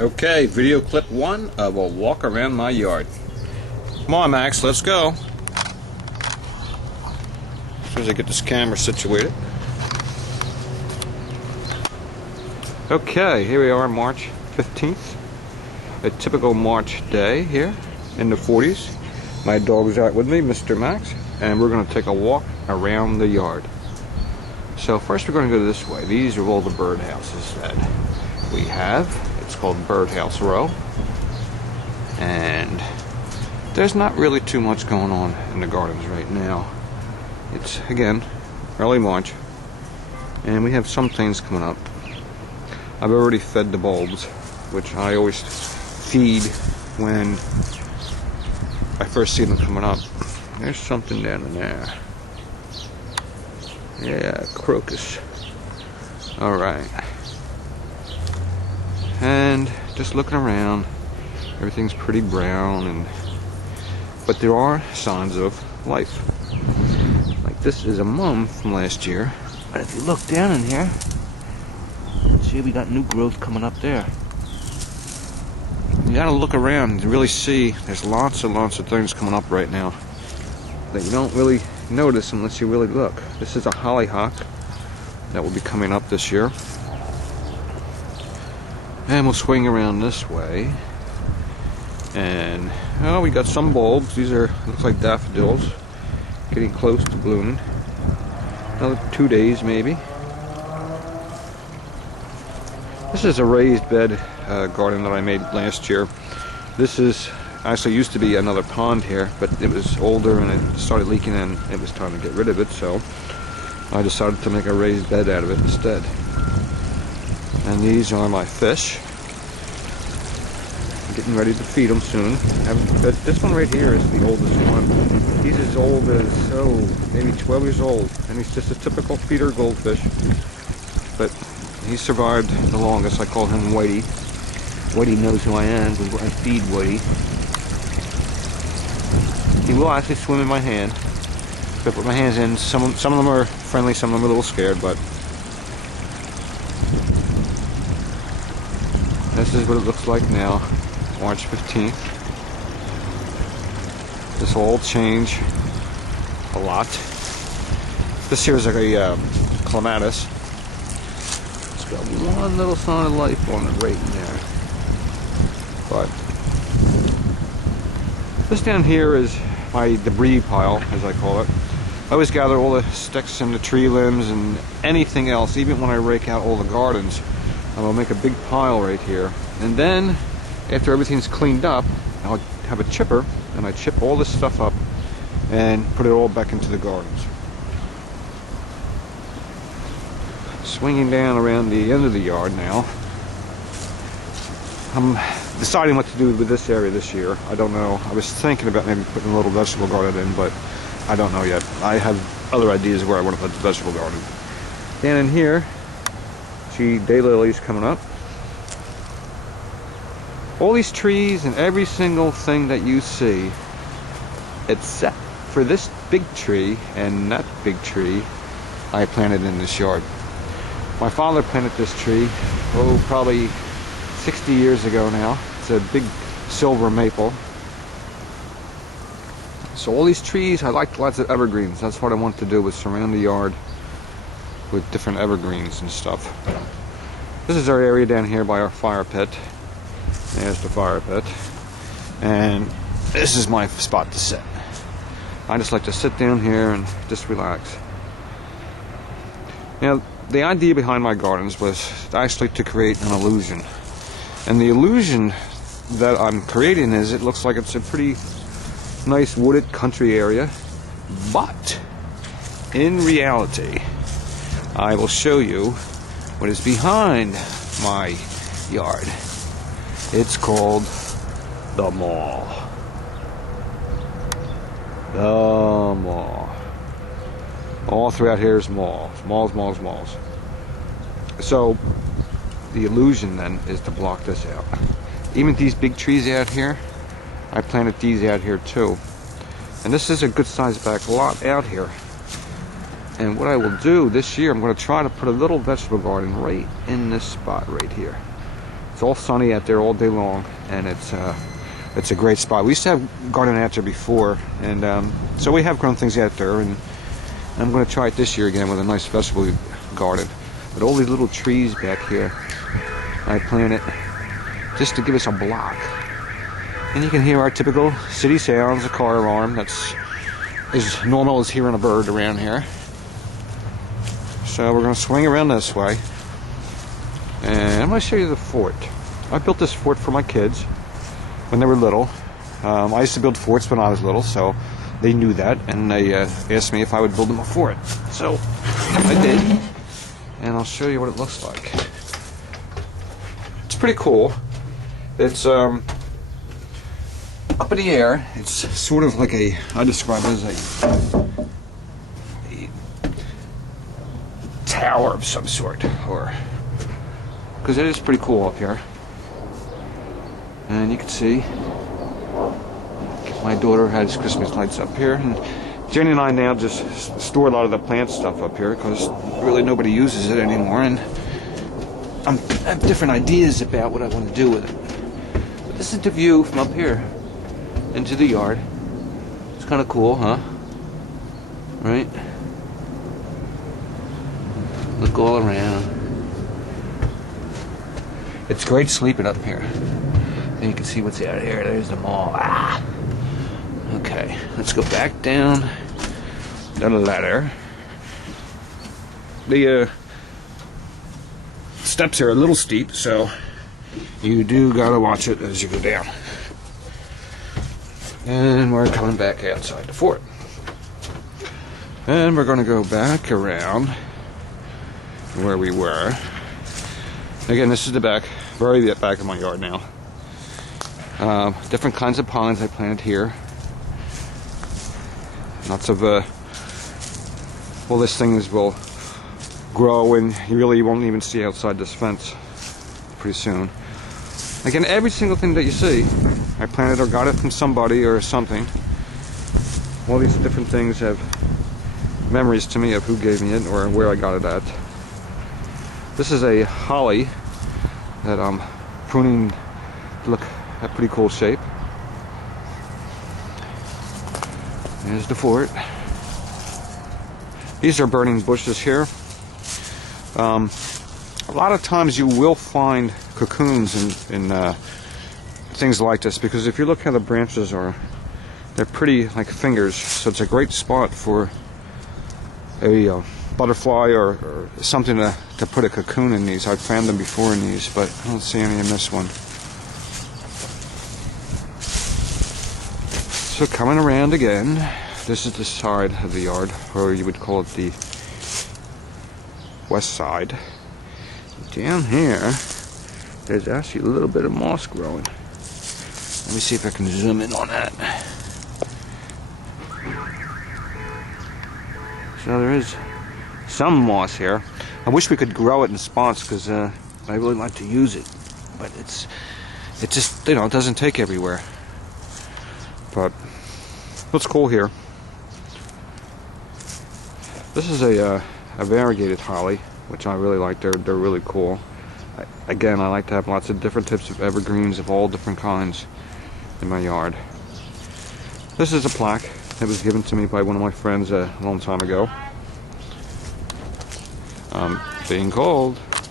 Okay, video clip 1 of a walk around my yard. Come on, Max, let's go. As soon as I get this camera situated. Okay, here we are, March 15th. A typical March day here in the 40s. My dog is out with me, Mr. Max, and we're going to take a walk around the yard. So first we're going to go this way. These are all the bird houses that we have. It's called Birdhouse Row, and there's not really too much going on in the gardens right now. It's, again, early March, and we have some things coming up. I've already fed the bulbs, which I always feed when I first see them coming up. There's something down in there. Yeah, crocus. Alright. And just looking around, everything's pretty brown, but there are signs of life. Like this is a mum from last year, but if you look down in here, see we got new growth coming up there. You gotta look around to really see. There's lots and lots of things coming up right now that you don't really notice unless you really look. This is a hollyhock that will be coming up this year. And we'll swing around this way. And, oh, we got some bulbs. These are, looks like daffodils. Getting close to blooming. Another 2 days, maybe. This is a raised bed garden that I made last year. This is, actually used to be another pond here, but it was older and it started leaking and it was time to get rid of it, so I decided to make a raised bed out of it instead. And these are my fish. I'm getting ready to feed them soon. This one right here is the oldest one. He's as old as, maybe 12 years old. And he's just a typical feeder goldfish. But he survived the longest. I call him Whitey. Whitey knows who I am. I feed Whitey. He will actually swim in my hand. If I put my hands in, some of them are friendly, some of them are a little scared, but this is what it looks like now, March 15th. This will all change a lot. This here is like a clematis. It's got one little sign of life on it right in there. But this down here is my debris pile, as I call it. I always gather all the sticks and the tree limbs and anything else, even when I rake out all the gardens. I'll make a big pile right here, and then after everything's cleaned up, I'll have a chipper and I chip all this stuff up and put it all back into the gardens. Swinging down around the end of the yard now. I'm deciding what to do with this area this year. I don't know. I was thinking about maybe putting a little vegetable garden in, but I don't know yet. I have other ideas where I want to put the vegetable garden. Down in here, see daylilies coming up. All these trees and every single thing that you see, except for this big tree and that big tree, I planted in this yard. My father planted this tree, probably 60 years ago now. It's a big silver maple. So all these trees, I like lots of evergreens. That's what I want to do, is surround the yard with different evergreens and stuff. This is our area down here by our fire pit. There's the fire pit. And this is my spot to sit. I just like to sit down here and just relax. Now, the idea behind my gardens was actually to create an illusion. And the illusion that I'm creating is, it looks like it's a pretty nice wooded country area, but in reality, I will show you what is behind my yard. It's called the mall. The mall. All throughout here is malls. Malls, malls, malls. So the illusion then is to block this out. Even these big trees out here, I planted these out here too. And this is a good sized back lot out here. And what I will do this year, I'm going to try to put a little vegetable garden right in this spot right here. It's all sunny out there all day long, and it's a great spot. We used to have garden out there before, and so we have grown things out there, and I'm going to try it this year again with a nice vegetable garden. But all these little trees back here, I planted just to give us a block. And you can hear our typical city sounds, a car alarm. That's as normal as hearing a bird around here. So we're going to swing around this way. And I'm going to show you the fort. I built this fort for my kids when they were little. I used to build forts when I was little, so they knew that. And they asked me if I would build them a fort. So I did. And I'll show you what it looks like. It's pretty cool. It's up in the air. It's sort of like I describe it as a tower of some sort, or because it is pretty cool up here. And you can see my daughter has Christmas lights up here, and Jenny and I now just store a lot of the plant stuff up here because really nobody uses it anymore, and I have different ideas about what I want to do with it. But this is the view from up here into the yard. It's kind of cool, huh? Right? Look all around. It's great sleeping up here. And you can see what's out here. There's the mall. Ah! Okay, let's go back down the ladder. The steps are a little steep, so you do gotta watch it as you go down. And we're coming back outside the fort. And we're gonna go back around where we were. Again, this is the back, very back of my yard now. Different kinds of ponds I planted here. Lots of well, these things will grow, and you really won't even see outside this fence pretty soon. Again, every single thing that you see, I planted or got it from somebody or something. All these different things have memories to me of who gave me it or where I got it at. This is a holly that I'm pruning to look at pretty cool shape. There's the fort. These are burning bushes here. A lot of times you will find cocoons in things like this, because if you look how the branches are, they're pretty like fingers, so it's a great spot for a butterfly or something to put a cocoon in these. I've found them before in these, but I don't see any in this one. So coming around again, this is the side of the yard, or you would call it the west side. Down here, there's actually a little bit of moss growing. Let me see if I can zoom in on that. So there is some moss here. I wish we could grow it in spots, because I really like to use it, but it just, you know, it doesn't take everywhere. But what's cool here, this is a variegated holly, which I really like. They're really cool. Again, I like to have lots of different types of evergreens of all different kinds in my yard. This is a plaque that was given to me by one of my friends a long time ago. Being called.